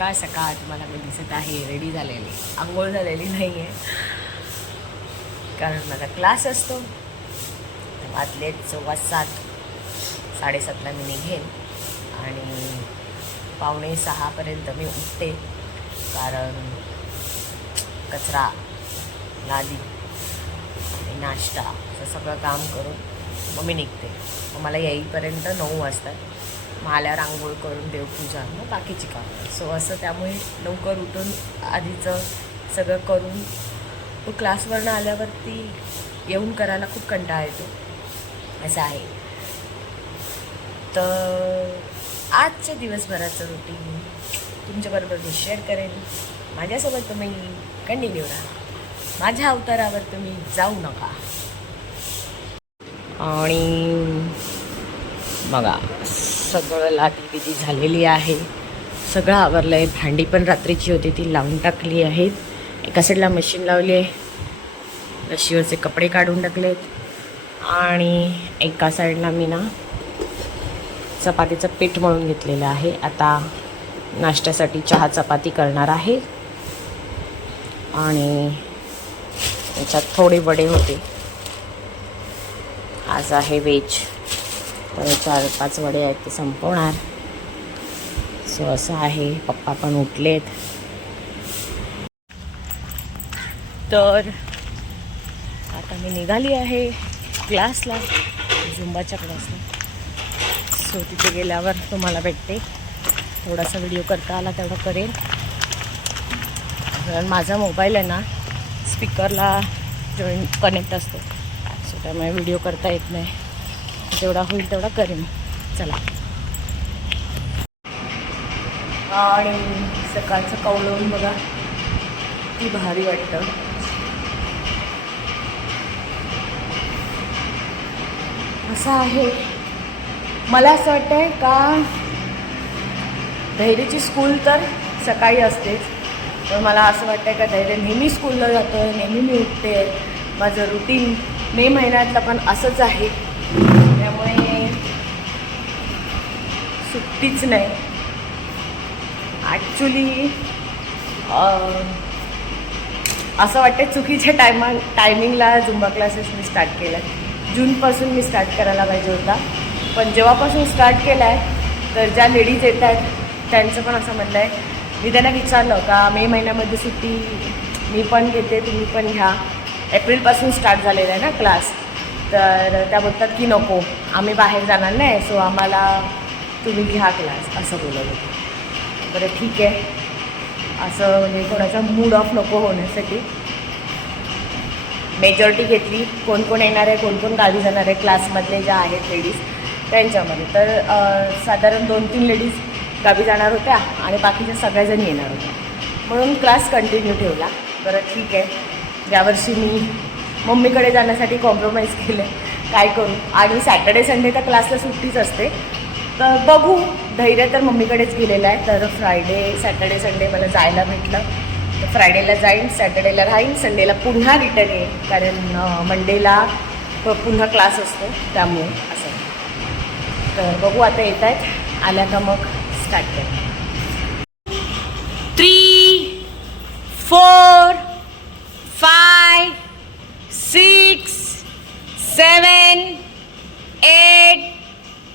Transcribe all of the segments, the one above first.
सकाळ सकाळ तुम्हाला मी दिसत आहे रेडी झालेली. आंघोळ झालेली नाही आहे कारण माझा क्लास असतो. वाजले सव्वा सात साडेसातला मी निघेन. आणि पावणे सहापर्यंत मी उठते. कारण कचरा लादी आणि नाश्ता असं सगळं काम करून मग मी निघते. मग मला येईपर्यंत नऊ वाजतात. मग आल्यावर आंघोळ करून देवपूजा मग बाकीची कामं. सो असं त्यामुळे लवकर उठून आधीचं सगळं करून तो क्लासवरनं आल्यावरती येऊन करायला खूप कंटाळा येतो. असं आहे. तर आजच्या दिवसभराचं रुटीन तुमच्याबरोबर मी शेअर करेन. माझ्यासोबत तुम्ही कंटिन्यू राहा. माझ्या अवतारावर तुम्ही जाऊ नका. आणि बघा सगळं लादी बिदी झालेली आहे. सगळं आवरलं आहे. भांडी पण रात्रीची होती ती लावून टाकली आहेत. एका साईडला मशीन लावली आहे. रशीवरचे कपडे काढून टाकलेत. आणि एका साईडला मी ना चपातीचं पीठ मळून घेतलेलं आहे. आता नाश्त्यासाठी चहा चपाती करणार आहे. आणि याच्यात थोडे वडे होते. आज आहे वेज चार पाच वडे आहेत ते संपवणार. सो असं आहे. पप्पा पण उठलेत. तर आता मी निघाली आहे क्लासला झुंबाच्या क्लासला. सो तिथे गेल्यावर तुम्हाला भेटते. थोडासा व्हिडिओ करता आला तेवढा करेन. कारण माझा मोबाईल आहे ना स्पीकरला जॉईन कनेक्ट असतो. सो त्यामुळे व्हिडिओ करता येत नाही. जेवढा होईल तेवढा करेन. चला. आणि सकाळचं कौलवून बघा. ती भारी वाटतं. असं आहे. मला असं वाटतंय का धैर्यची स्कूल तर सकाळी असतेच. पण मला असं वाटतंय का धैर्य नेहमी स्कूलला जातो आहे नेहमी मी उठते माझं रुटीन मे महिन्यातलं पण असंच आहे त्यामुळे सुट्टीच नाही. ॲक्च्युली असं वाटतं चुकीच्या टायमा टायमिंगला झुंबा क्लासेस मी स्टार्ट केला आहे जूनपासून मी स्टार्ट करायला पाहिजे होता. पण जेव्हापासून स्टार्ट केला आहे तर ज्या लेडीज येत आहेत त्यांचं पण असं म्हणलं आहे मी त्यांना विचारलं का मे महिन्यामध्ये सुट्टी मी पण घेते तुम्ही पण घ्या. एप्रिलपासून स्टार्ट झालेला आहे ना क्लास तर त्या बोलतात की नको आम्ही बाहेर जाणार नाही सो आम्हाला तुम्ही घ्या क्लास असं बोलत होतं. बरं ठीक आहे. असं म्हणजे कोणाचा मूड ऑफ नको होण्यासाठी. मेजॉरिटी घेतली. कोण कोण येणार आहे कोण कोण गावी जाणार आहे क्लासमधले ज्या आहेत लेडीज त्यांच्यामध्ये. तर साधारण दोन तीन लेडीज गावी जाणार होत्या आणि बाकीच्या सगळ्याजणी येणार होत्या. म्हणून क्लास कंटिन्यू ठेवला. बरं ठीक आहे. यावर्षी मी मम्मीकडे जाण्यासाठी कॉम्प्रोमाइज केलं काय करू? आणि सॅटर्डे संडे तर क्लासला सुट्टीच असते. तर बघू. धैर्य तर मम्मीकडेच गेलेलं आहे. तर फ्रायडे सॅटर्डे संडे मला जायला भेटलं. तर फ्रायडेला जाईन सॅटर्डेला राहीन संडेला पुन्हा रिटर्न येईन. कारण मंडेला पुन्हा क्लास असतो. त्यामुळे असं. तर बघू आता येत आहेत. आल्या का मग? स्टार्ट कर. Three four five six seven eight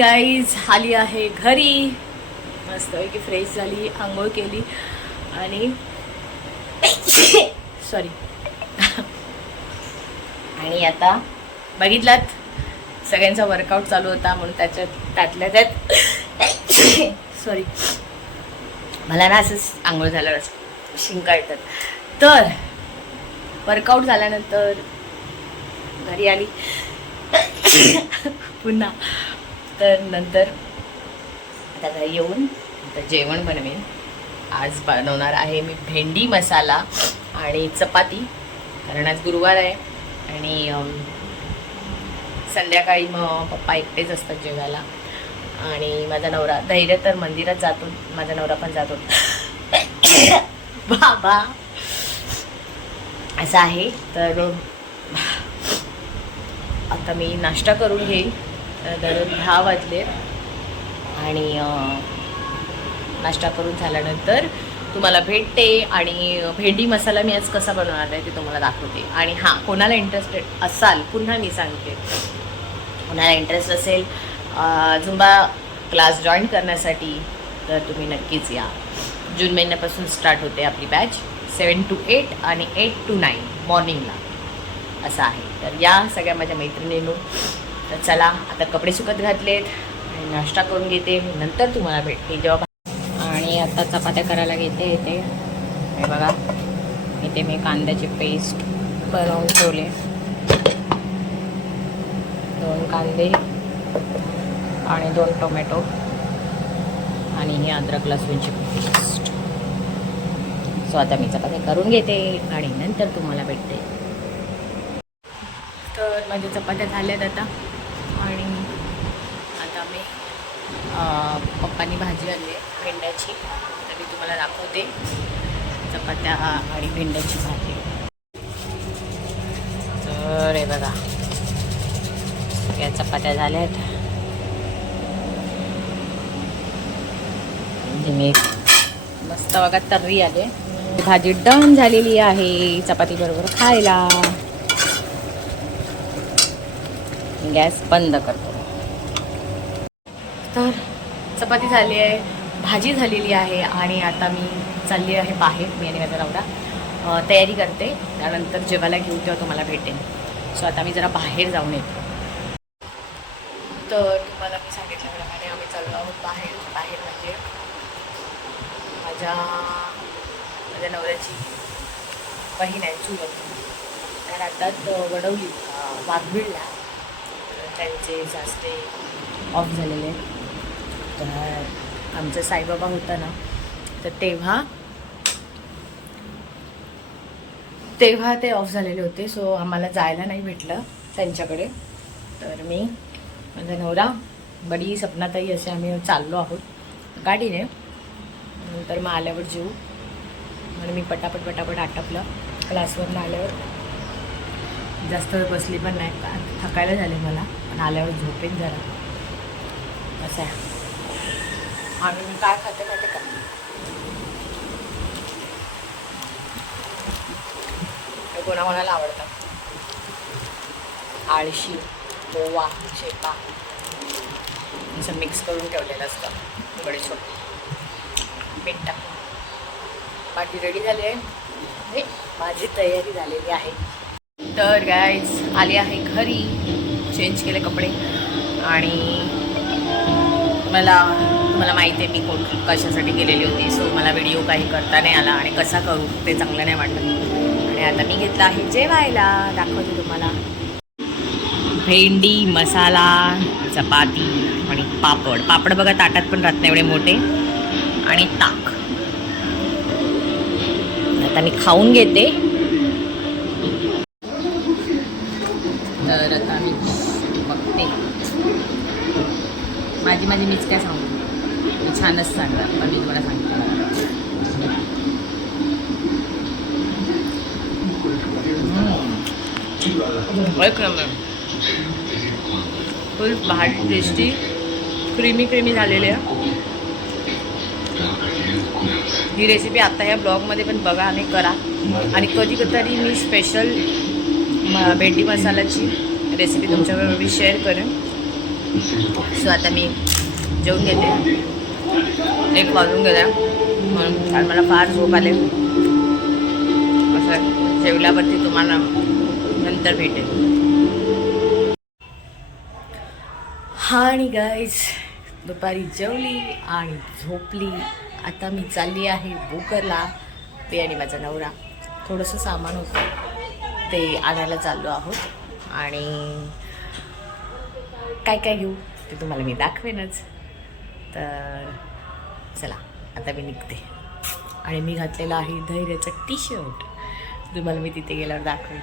Guys आली आहे घरी. मस्त की फ्रेश झाली आंघोळ केली आणि सॉरी आणि आता बघितलात सगळ्यांचा वर्कआउट चालू होता म्हणून त्याच्यात त्यातल्या त्यात सॉरी मला ना असंच आंघोळ झाल्यावर असं शिंका येतात. तर वर्कआउट झाल्यानंतर घरी आली. पुन्हा. तर नंतर आता घरी येऊन आता जेवण बनवेन. आज बनवणार आहे मी भेंडी मसाला आणि चपाती कारण आज गुरुवार आहे आणि संध्याकाळी मग पप्पा एकटेच असतात जेवायला. आणि माझा नवरा धैर्य तर मंदिरात जातो माझा नवरा पण जातो. बाबा असं आहे. तर आता मी नाश्ता करून घेईन तर दहा वाजले. आणि नाश्ता करून झाल्यानंतर तुम्हाला भेटते आणि भेंडी मसाला मी आज कसा बनवणार आहे ते तुम्हाला दाखवते. आणि हां कोणाला इंटरेस्टेड असाल पुन्हा मी सांगते. कोणाला इंटरेस्ट असेल झुंबा क्लास जॉईन करण्यासाठी तर तुम्ही नक्कीच या. जून महिन्यापासून स्टार्ट होते आपली बॅच सेवन टू एट आणि एट टू नाईन मॉर्निंगला असं आहे. तर या सगळ्या माझ्या मैत्रिणींनो. तर चला आता कपडे सुकत घातलेत. आणि नाश्ता करून घेते. नंतर तुम्हाला भेटते जेव्हा आणि आता चपात्या करायला घेते येते. हे बघा. इथे मी कांद्याची पेस्ट बनवून ठेवले. दोन कांदे आणि दोन टोमॅटो. आणि ही अद्रक लसूणची पेस्ट सो आता मी चपात्या करून घेते आणि नंतर तुम्हाला भेटते. तर माझ्या चपात्या झाल्यात आता आणि आता मी अं, पप्पांनी भाजी आणली आहे भेंड्याची. तर मी तुम्हाला दाखवते चपात्या आणि भेंड्याची भाजी. तर हे बघा. या चपात्या झाल्या आहेत म्हणजे मी मस्त बघा तर्री आले भाजी डन झालेली आहे चपाती बरोबर खायला. गॅस बंद करतो. चपाती झाली आहे भाजी झालेली आहे आणि आता मी चालली आहे बाहेर मी आणि माझा नवरा. तयारी करते. त्यानंतर जेवायला घेऊ तेव्हा तुम्हाला भेटेन. सो आता मी जरा बाहेर जाऊन येते. तर तुम्हाला मी सांगितल्याप्रमाणे आम्ही चाललो आहोत बाहेर. बाहेर म्हणजे माझ्या माझ्या नवऱ्याची बहीण आहे चुलत त्या राहतात वडवली वाघबिडला वाघबिळला. त्यांचे जास्ते ऑफ झालेले आहेत. तर आमचं साईबाबा होता ना तर तेव्हा तेव्हा ते ऑफ झालेले होते सो आम्हाला जायला नाही भेटलं त्यांच्याकडे. तर मी माझा नवरा बडी सपनाताई असे आम्ही चाललो आहोत गाडीने. नंतर मग आल्यावर जेऊ. म्हणून मी पटापट पटापट आटपलं. क्लासवरून आल्यावर जास्त वेळ बसली पण नाही. थकायला झाले मला पण आल्यावर झोपेन जरा. असं आहे. आणि मी काय खाते माहिती का? कोणा कोणाला आवडतं? आळशी ओवा शेपा. असं मिक्स करून ठेवलेलं असतं. बडीशोप मीठ टाकून बाकी रेडी झाली आहे? हे, माझी तयारी झालेली आहे. तर गाईज आली आहे घरी. चेंज केले कपडे. आणि मला मला माहिती आहे मी कोण कशासाठी गेलेली होती. सो मला व्हिडिओ काही करता नाही आला आणि कसा करू ते चांगलं नाही वाटलं आणि आता मी घेतला आहे जेवायला. दाखवते तुम्हाला. भेंडी मसाला चपाती आणि पापड. पापड बघा ताटात पण राहत नाही एवढे मोठे. आणि ताक. आता मी खाऊन घेते. तर आता मी बघते. माझी माझी मीच काय सांगू छानच सांगणार पण मी तुम्हाला सांगते. एक नंबर फुल भारी टेस्टी क्रीमी क्रीमी झालेली आहे. ही रेसिपी आता ह्या ब्लॉगमध्ये पण बघा आणि करा. आणि कधी कधी मी स्पेशल म भेंडी मसाल्याची रेसिपी तुमच्याबरोबर मी शेअर करेन. सो आता मी जेवून घेते. एक वाजून गेला. म्हणून काल मला फार झोप आले. असं जेवल्यावरती तुम्हाला नंतर भेटेल हा आणि गाईज दुपारी जेवली आणि झोपली. आता मी चालली आहे बुकरला ते आणि माझा नवरा. थोडंसं सामान होतं. ते आणायला चाललो आहोत. आणि काय काय घेऊ ते तुम्हाला मी दाखवेनच. तर चला आता मी निघते. आणि मी घातलेलं आहे धैर्याचं टी शर्ट तुम्हाला मी तिथे गेल्यावर दाखवेन.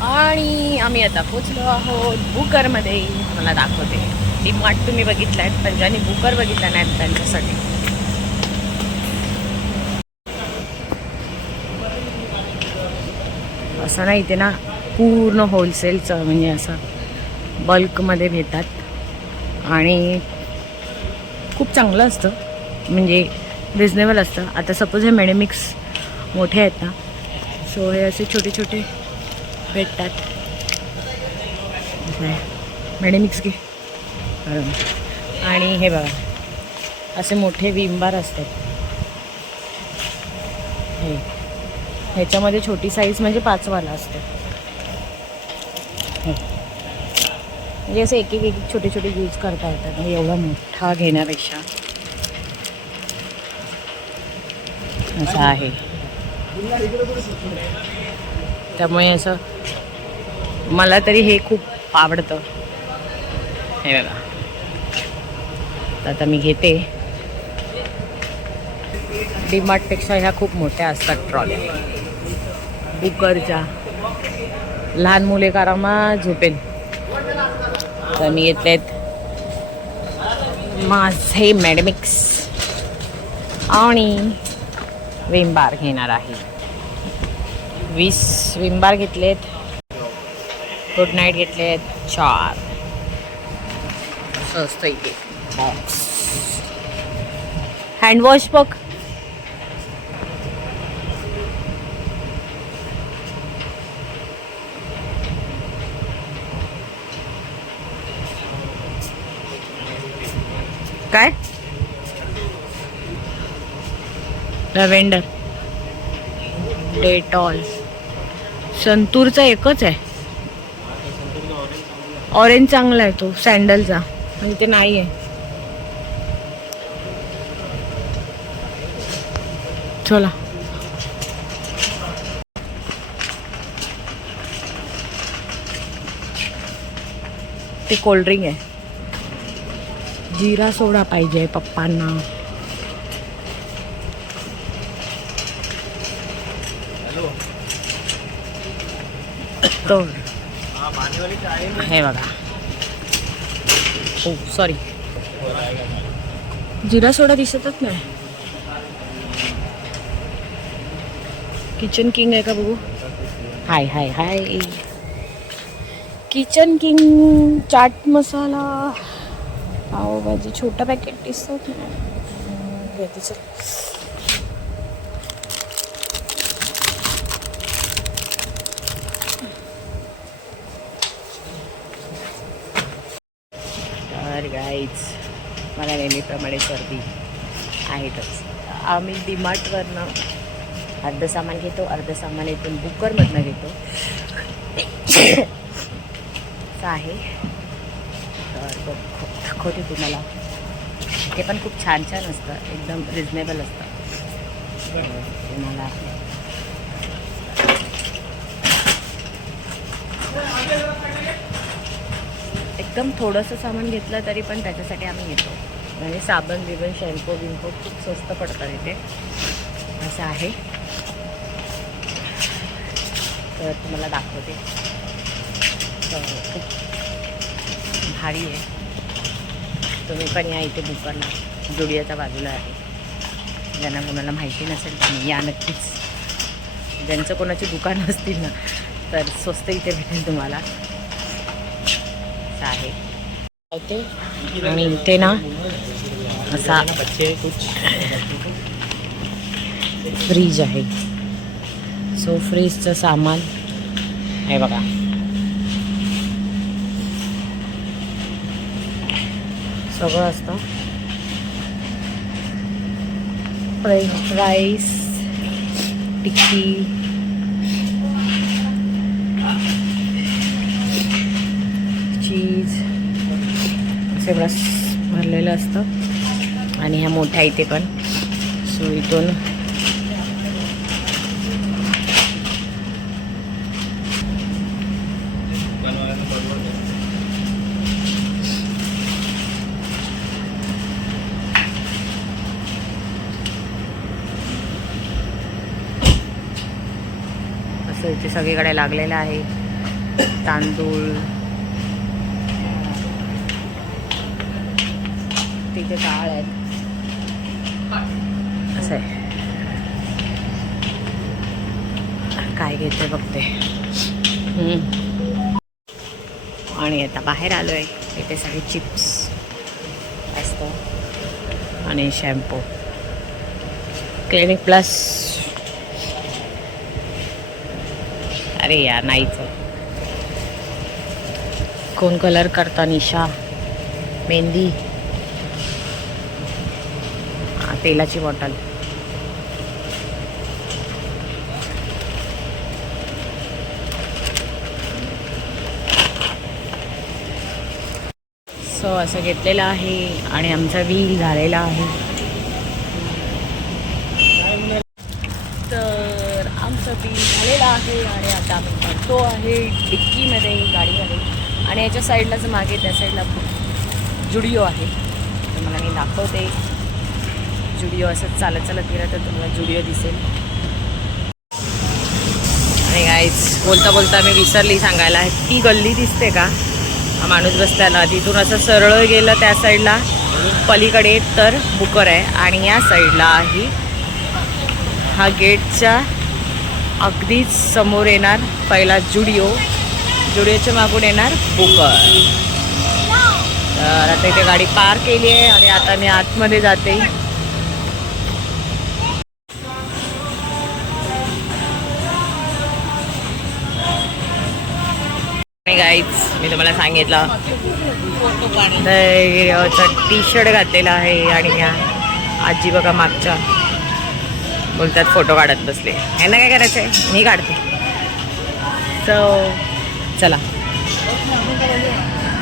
आणि आम्ही आता पोचलो आहोत बुकरमध्ये मला दाखवते. डी मार्ट तुम्ही बघितला आहे पण ज्यांनी बुकर बघितला नाही त्यांच्यासाठी. असं नाही ते ना पूर्ण होलसेलचं म्हणजे असं बल्कमध्ये भेटतात. आणि खूप चांगलं असतं. म्हणजे रिजनेबल असतं. आता सपोज हे मेडेमिक्स मोठे आहेत ना सो हे असे छोटे छोटे भेटतात. मेडेमिक्स घे. आणि हे बघा. असे मोठे विंबार असतात. हे. ह्याच्यामध्ये छोटी साईज म्हणजे पाचवाला असते. म्हणजे असे एक एक एक छोटे छोटे यूज करता येतात. म्हणजे एवढा मोठा घेण्यापेक्षा असं आहे. त्यामुळे असं मला तरी हे खूप आवडतं. हे बघा. तर आता मी घेते. डीमार्टपेक्षा ह्या खूप मोठ्या असतात ट्रॉल्या. कुकरच्या. लहान मुले कारामा झोपेन तर मी घेतलेत. माझे मॅडमिक्स आणि विम-बार घेणार आहे. वीस विम-बार घेतलेत. गुड नाईट घेतलेत. चार. स्वस्त इथे बॉक्स हँडवॉश बघ काय? Lavender Dettol. संतूरचा एकच आहे. ऑरेंज चांगला आहे तो सँडलचा. म्हणजे ते नाही आहे. चला. ते कोल्ड्रिंक आहे. जिरा सोडा पाहिजे पप्पांना. तर हे बघा. हो सॉरी जिरा सोडा दिसतच नाही. किचन किंग आहे का बघू? Hi hi hi. Kitchen king chaat masala. Pavbhaji छोटा पॅकेट दिसत नाही घेते चल. तर गाईच मला नेहमीप्रमाणे सर्दी आहेतच. आम्ही डीमार्टवरनं अर्ध सामान घेतो अर्ध सामान इथून बुकरमधनं घेतो. आहे. तर बघ. दाखवते तुम्हाला. ते पण खूप छान छान असतं एकदम रिजनेबल असतं. तुम्हाला एकदम थोडंसं सामान घेतलं तरी पण त्याच्यासाठी आम्ही घेतो म्हणजे साबण बिबण शॅम्पू बिम्पू खूप स्वस्त पडतात इथे. असं आहे. तर तुम्हाला दाखवते. तर खूप भारी आहे. तुम्ही पण या इथे दुकानला जोडियाच्या बाजूला आहे. ज्यांना कोणाला माहिती नसेल तुम्ही या नक्कीच. ज्यांचं कोणाची दुकानं असतील ना तर स्वस्त इथे भेटेल तुम्हाला. असं आहे. ते आणि इथे ना असा कुछ फ्रीज आहे. सो फ्रीजचं सामान. आहे बघा. सगळं असतं. French fries tikki. चीज सगळं भरलेलं असतं. आणि ह्या मोठ्या इथे पण. सो इथून असं सगळीकडे लागलेलं आहे. तांदूळ. तिथे डाळ आहेत. असं आहे. काय घेते बघते. आणि आता बाहेर आलो आहे इथे सगळे चिप्स. असतं आणि शॅम्पू. Clinic plus. अरे यार नाहीच आहे. कोण कलर करता निशा? मेहंदी? तेलाची बॉटल सो असं घेतलेलं आहे आणि आमचा व्हील झालेला आहे. तर बिल झालेलं आहे आणि आता आम्ही बघतो आहे डिक्कीमध्ये गाडीमध्ये. आणि याच्या साईडलाच मागे त्या साईडला जुडिओ आहे. तुम्हाला मी दाखवते. जुडिओ असं चालत चालत गेलं तर तुम्हाला जुडिओ दिसेल. आणि गाईच बोलता बोलता मी विसरली सांगायला. ती गल्ली दिसते का? हा माणूस बसल्याला तिथून असं सरळ गेलं त्या साईडला. पलीकडे तर बुकर आहे. आणि या साईडला आहे हा गेटच्या अगदीच समोर येणार पहिला जुडिओ. जुडिओच्या मागून येणार बुकर. तर आता इथे गाडी पार केली आहे आणि आता मी आतमध्ये जाते. गाईच मी तुम्हाला सांगितलं. टी शर्ट घातलेला आहे आणि या आजी बघा मागच्या. बोलतात फोटो काढत बसले. यांना काय करायचं आहे मी काढते. सो चला.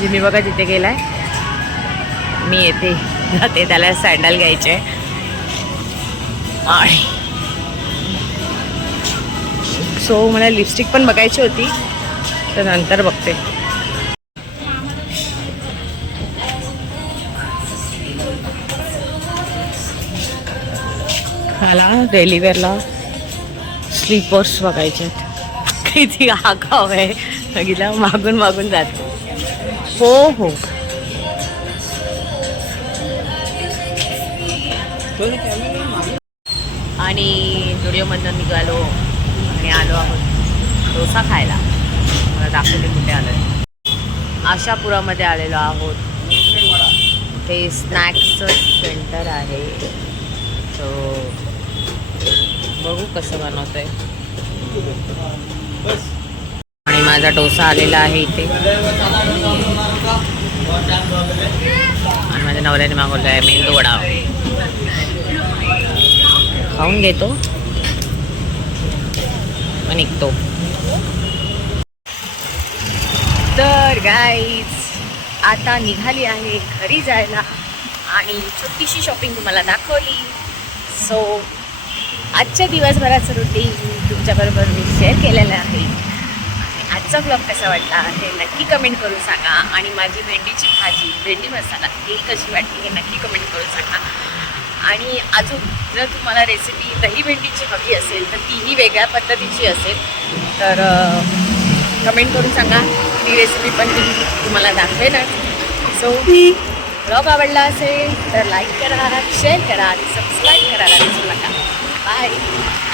जिमी बघा तिथे गेलाय. मी येते. जाते. त्याला सँडल घ्यायचे. आणि सो मला लिपस्टिक पण बघायची होती. तर नंतर बघते. मला डेलिवेअरला स्लीपर्स बघायचे आहेत किती आगाव आहे. बघितलं मागून मागून जात. हो हो. आणि स्टुडिओमधनं निघालो आणि आलो आहोत डोसा खायला. मला दाखवले कुठे आलो आहे आशापुरामध्ये आलेलो आहोत. ते स्नॅक्सचं सेंटर आहे. सो बघू कसं बनवतंय. आणि माझा डोसा आलेला आहे इथे. आणि माझ्या नवऱ्याने मागवलं आहे मेंदू वडा. खाऊन घेतो. मग निघतो. तर गाईज आता निघाली आहे घरी जायला. आणि छोटीशी शॉपिंग तुम्हाला दाखवली. सो आजच्या दिवसभराचं रुटीन तुमच्याबरोबर मी शेअर केलेलं आहे. आणि आजचा ब्लॉग कसा वाटला हे नक्की कमेंट करून सांगा. आणि माझी भेंडीची भाजी भेंडी मसाला ही कशी वाटली हे नक्की कमेंट करून सांगा. आणि अजून जर तुम्हाला रेसिपी दही भेंडीची हवी असेल तर तीही वेगळ्या पद्धतीची असेल तर कमेंट करून सांगा. ती रेसिपी पण मी तुम्हाला दाखवेन. सो ब्लॉग आवडला असेल तर लाईक करा शेअर करा आणि सबस्क्राईब करायला विसरू नका. Bye!